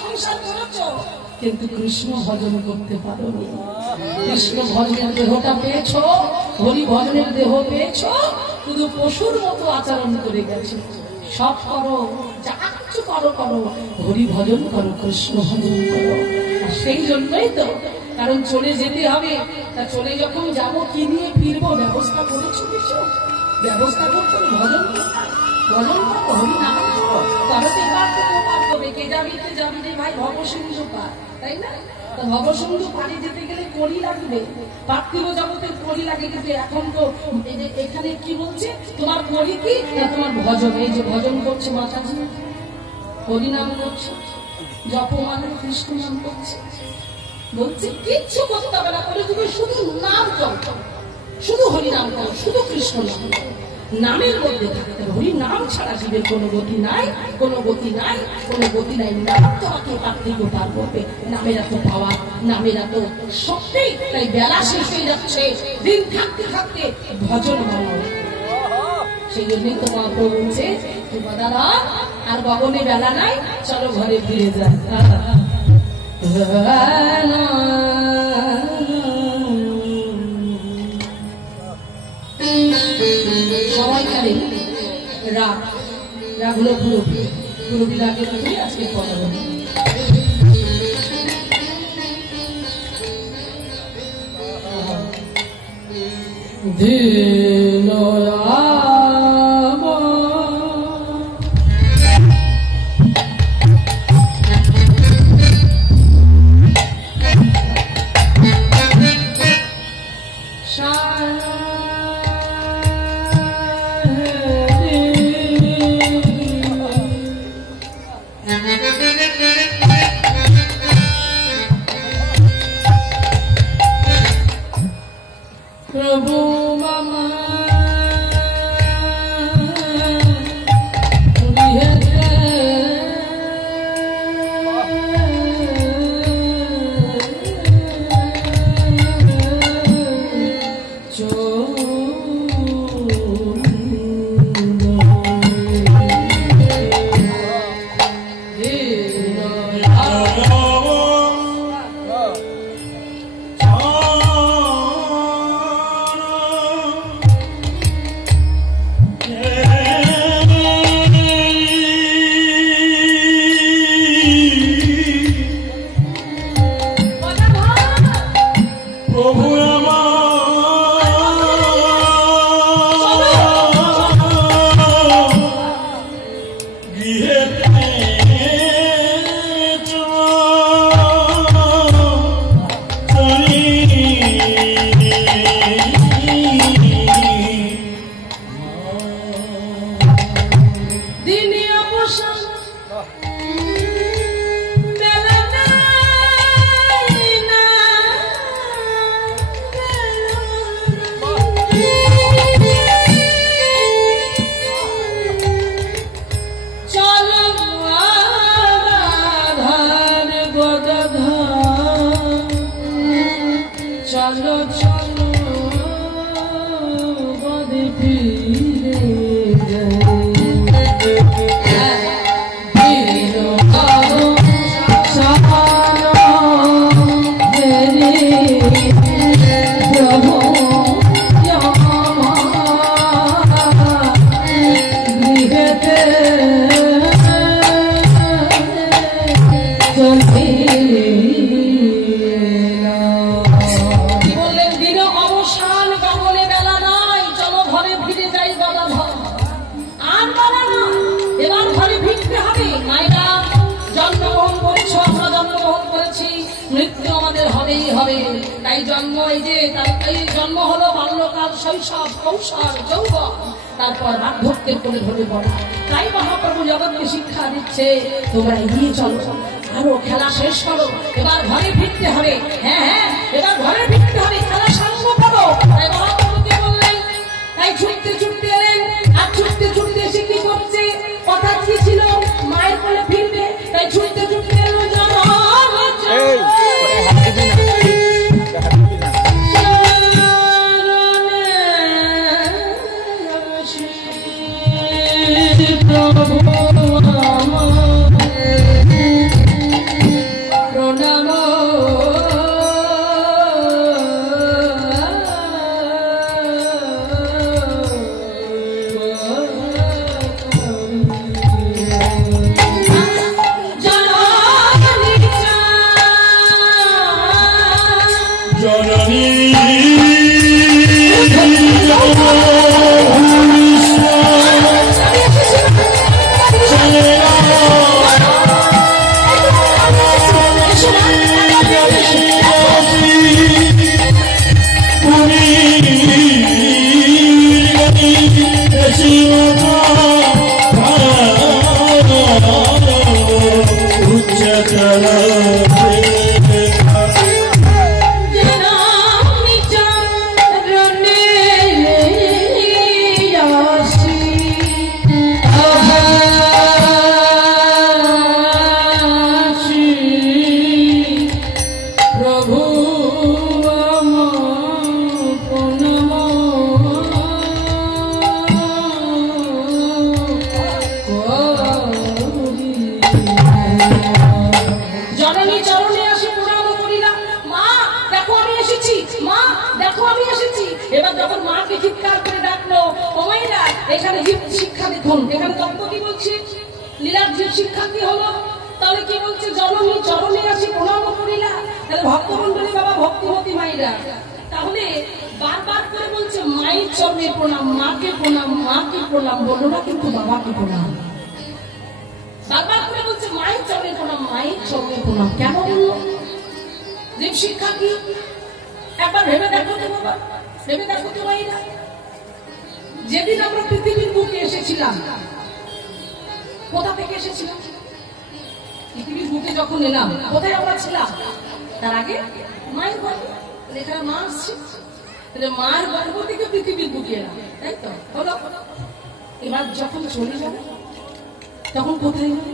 সংসার করেছো, কিন্তু কৃষ্ণ ভজন করতে পারোনি। কৃষ্ণ ভজনের দেহটা পেয়েছো, হরি ভজনের দেহ পেয়েছো, শুধু পশুর মতো আচরণ করে গেছে। সব করো, যা কিছু করো করো, হরি ভজন করো, কৃষ্ণ ভজন করো। আর সেই জন্যই তো, কারণ চলে যেতে হবে, তা চলে যখন যাবো কি নিয়ে ফিরবো, ব্যবস্থা করেছো কিছু? ব্যবস্থা করছো ভজন ভজন করো, হরি নাম করো, তবে তো এবার তো তোমার করবে। কে যাবি রে ভাই, ভবসিন্ধু পার, তাই না? তা ভবসিন্ধু পাড়ি যেতে গেলে কড়ি লাগবে, পার্থিব জগতের কড়ি লাগে। কিন্তু এখন তো এখানে কি বলছে, তোমার কড়ি কি, তোমার ভজন। এই যে ভজন করছে মাতাজি, হরিনাম করছে, জপমালা কৃষ্ণ নাম করছে, বলছে কিচ্ছু করতে হবে না, বলে তুমি শুধু নাম করো, শুধু হরিনাম করো, শুধু কৃষ্ণ নাম করো, নামের মধ্যে থাকতে। হরি নাম ছাড়া জীবের কোনো গতি নাই, কোনো গতি নাই, কোনো গতি নাই। নাম তোমাকে পার্থিব পার করবে, নামের এত পাওয়া, নামের এত শক্তি। তাই বেলা শেষ হয়ে যাচ্ছে, দিন থাকতে থাকতে ভজন বানাও। সেই জন্যই তো মহাপ্রভু বলছে, দাদা আর গগনে বেলা নাই, চলো ঘরে ফিরে যায়। সময়কালে রাগ হলো পুরোপি রাগের মধ্যে আজকে কথা বলি। তারপর বার্ধক্যের কোলে ধরে পড়া। তাই মহাপ্রভু জগৎকে শিক্ষা দিচ্ছে, তোমরা এগিয়ে চলো, আরো খেলা শেষ করো, এবার ঘরে ফিরতে হবে। হ্যাঁ, এবার ঘরে ফিরতে হবে, খেলা সাঙ্গ করো। তাই মহাপ্রভুকে বললেন, তাই ছুটতে ছুটতে এলেন। আর ছুটতে ছুটতে এসে কি করছে, কথা কি ছিল, মায়ের কোলে ফিরবে। তাই ছুটতে ছুটতে এলো যেদিন আমরা পৃথিবীর বুকে এসেছিলাম, কোথা থেকে এসেছিলাম? পৃথিবীর বুকে যখন এলাম, কোথায় আমরা ছিলাম? তার আগে মায়ের গর্ভ, এখানে মা আসছে, মায়ের গর্ভ থেকে পৃথিবীর বুকে এলাম, তাই তো হলো। এবার যখন চলে যাবে তখন কোথায় যাবে?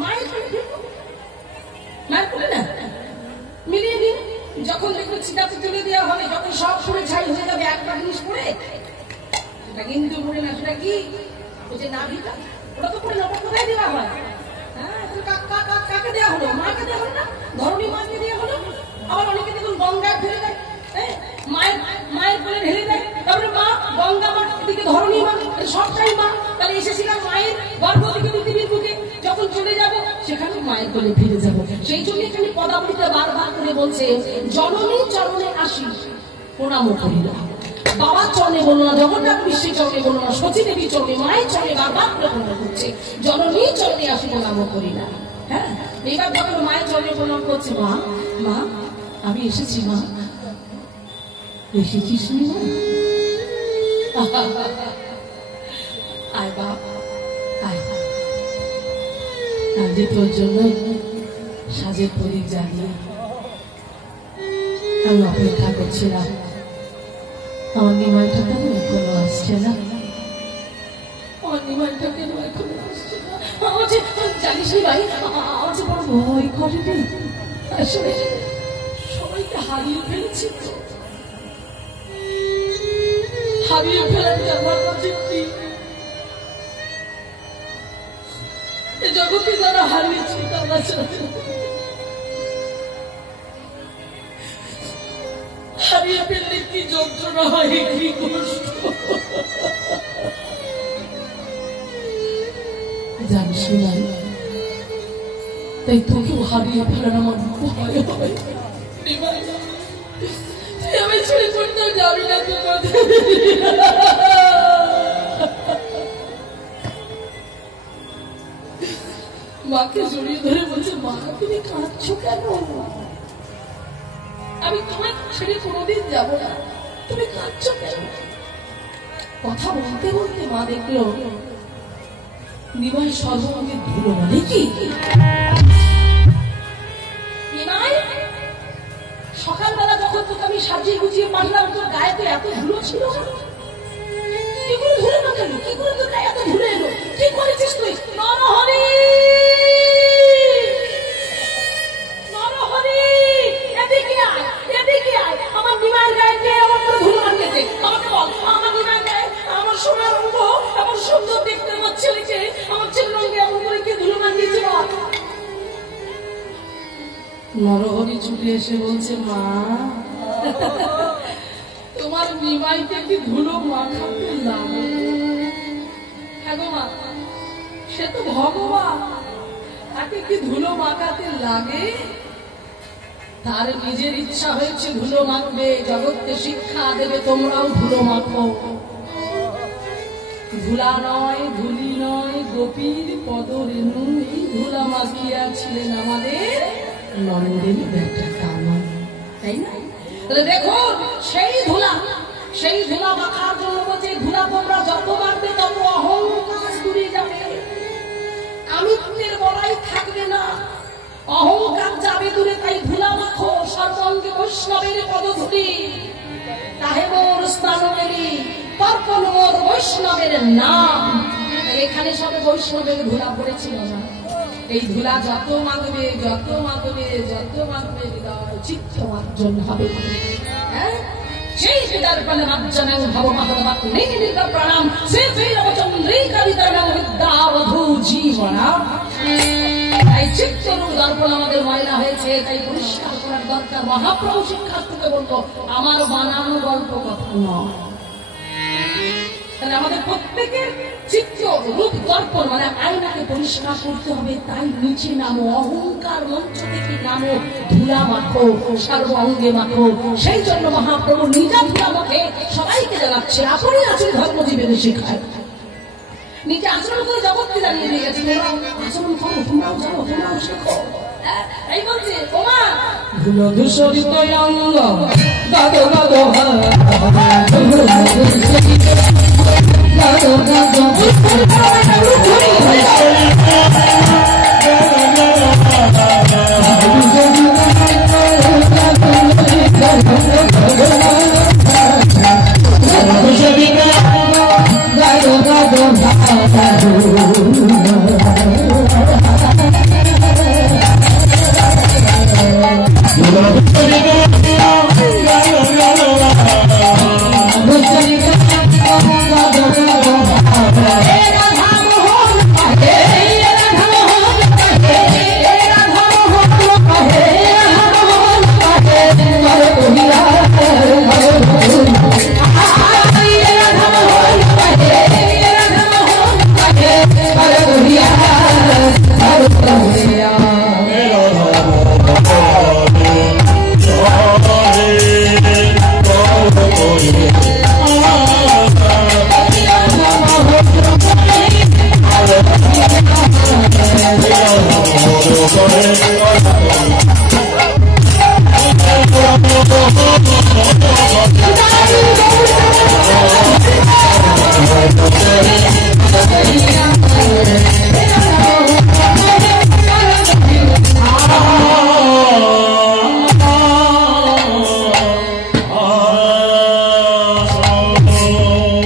মায়ের কোলে না, মিলিয়ে দিন। যখন দেখবে চিতাতে তুলে দেওয়া হবে, যখন সব পুরে ছাই হয়ে যাবে, একটা জিনিস পড়ে, সেটা কিন্তু পড়ে না, সেটা কি? ওই যে নাভিটা, ওটা তো পড়ে না, ওটা কোথায় দেওয়া হয়? হ্যাঁ, কাকে দেওয়া হলো? মাকে দেওয়া হলো না? ধরণী মাকে দেওয়া হলো। আবার অনেকে দেখুন গঙ্গায় ফেলে দেয়, মায়ের কোলে ঢেলে দেয়, তারপরে মা, গঙ্গা মা, এদিকে ধরণী মা, সবটাই মা। তাহলে এসেছিলাম মায়ের গর্ভ থেকে পৃথিবীর বুকে, যখন চলে যাব সেখানে মায়ের কোলে ফিরে যাব। সেই জন্য এখানে পদাবলীতে বারবার করে বলছে, জননী চরণে আসি প্রণাম করিলাম। বাবার চরণে বলো না, জগন্নাথ বিশ্বের চরণে বলো না, সতী দেবী চরণে, মায়ের চরণে বারবার করে প্রণাম করছে, জননী চরণে আসি প্রণাম করিলাম। হ্যাঁ, এইবার যখন মায়ের চরণে প্রণাম করছে, মা মা আমি এসেছি, মা এসেছিস না? আয় বাপ, আয়, আজ তোর জন্য সাজের প্রদীপ জ্বালিয়ে আমি অপেক্ষা করছিলাম। আমার নিমাইটা কেন এখনো আসছে না? আমার নিমাইটা কেন এখনো আসছে না? আমার যে জানিস ভাই, আমার যে বড় ভয় করে নেই। আসলে সবাইকে হারিয়ে ফেলেছি, হারিয়ে ফেলার আমার কাছে কি জগতে যারা হারিয়েছি তারা হারিয়ে ফেললে কি যন্ত্রণা হয়, কি কষ্ট। জানিস না, তাই তোকেও হারিয়ে ফেলার আমার ভয় হয়। আমি ছেড়ে চলতে যাবি না তো? মাকে জড়িয়ে ধরে বলছে, মা তুমি কাঁদছো কেন? আমি তোমায় ছেড়ে কোনোদিন যাবো না, তুমি কাঁদছো কেন? কথা বলতে বলতে মা দেখলো নিমাই সর্বমুখে ধুলো। মানে কি নিমাই, সকালবেলা যখন তোকে আমি সাজিয়ে গুছিয়ে পারলাম, তোর গায়ে তো এত ধুলো ছিল, কি করে ধুলো না কেন? কি করে তোর গায়ে এত ধুলো এলো? কি করেছিস তুই? নরহরি, নরহরি, এদিকে আয়, এদিকে আয়। আমার নিমাইয়ের গায়ে কে আমার করে ধুলো মাখিয়েছে? আমাকে বল, আমার নিমাইয়ের গায়ে আমার সোনার অঙ্গ, এমন সুন্দর দেখতে আমার ছেলেকে, আমার ছেলের অঙ্গে এমন করে কে ধুলো মাখিয়েছে? নরহরি ছুটে এসে বলছে, মা তোমার নিমাইকে কি ধুলো মাখাতে লাগে? হ্যাঁ গো মা, সে তো ভগবান, তাকে কি ধুলো মাখাতে লাগে? তার নিজের ইচ্ছা হয়েছে ধুলো মাখবে, জগৎকে শিক্ষা দেবে তোমরাও ধুলো মাখো। ধুলা নয়, ধুলি নয়, গোপীর পদরেণু, এই ধুলা মাখিয়াছিলেন আমাদের নন্দের বেটা কানন, তাই না? তাহলে দেখো সেই ধুলা মাখার জন্য বলছে, ধুলা তোমরা যত মারবে তত অহংকার দূরে যাবে। অহংকার যাবে দূরে, তাই ধুলা মাখো সর্বঙ্গে বৈষ্ণবের পদধূলি। তাহে মোর স্নানবেরি তর্পণ মোর বৈষ্ণবের নাম। এখানে সবে বৈষ্ণবের ধুলা পড়েছিল না। এই ধুলা যত মাগবে যত মাগবে যত মাগবে হৃদয় চিত্ত মার্জন হবে। হ্যাঁ, সেই হৃদর্পণে মার্জনং ভব মহৎ নির্মিত প্রণাম সে চন্দ্রিকা বিতরণং বিদ্যাবধূ জীবনা। তাই চিত্তরূপ দর্পণ আমাদের ময়লা হয়েছে, তাই পরিষ্কার করার দরকার। মহাপ্রভু শিক্ষার্থীকে বলবো, আমার বানানো গল্প কথা নয়। তাহলে আমাদের প্রত্যেকের চিত্ত রূপ দর্পণ মানে আয়নাকে পরিষ্কার করতে হবে। তাই নিচে নামো, অহংকার মঞ্চ থেকে নামো, ধুলা মাখো সর্বাঙ্গে মাখো। সেই জন্য মহাপ্রভু নিজা ধুলা মুখে সবাইকে জানাচ্ছে, আপনি আছেন ধর্মজীবনে শেখায়। নিজে আচরণ করে জগৎকে জানিয়ে দিয়ে গেছে, আচরণ করো, তোমরাও জানো, তোমরাও শেখো। এই বলছে ওমা ধুলো ধূসরিত অঙ্গ গাদ গাদ গাদ গাদ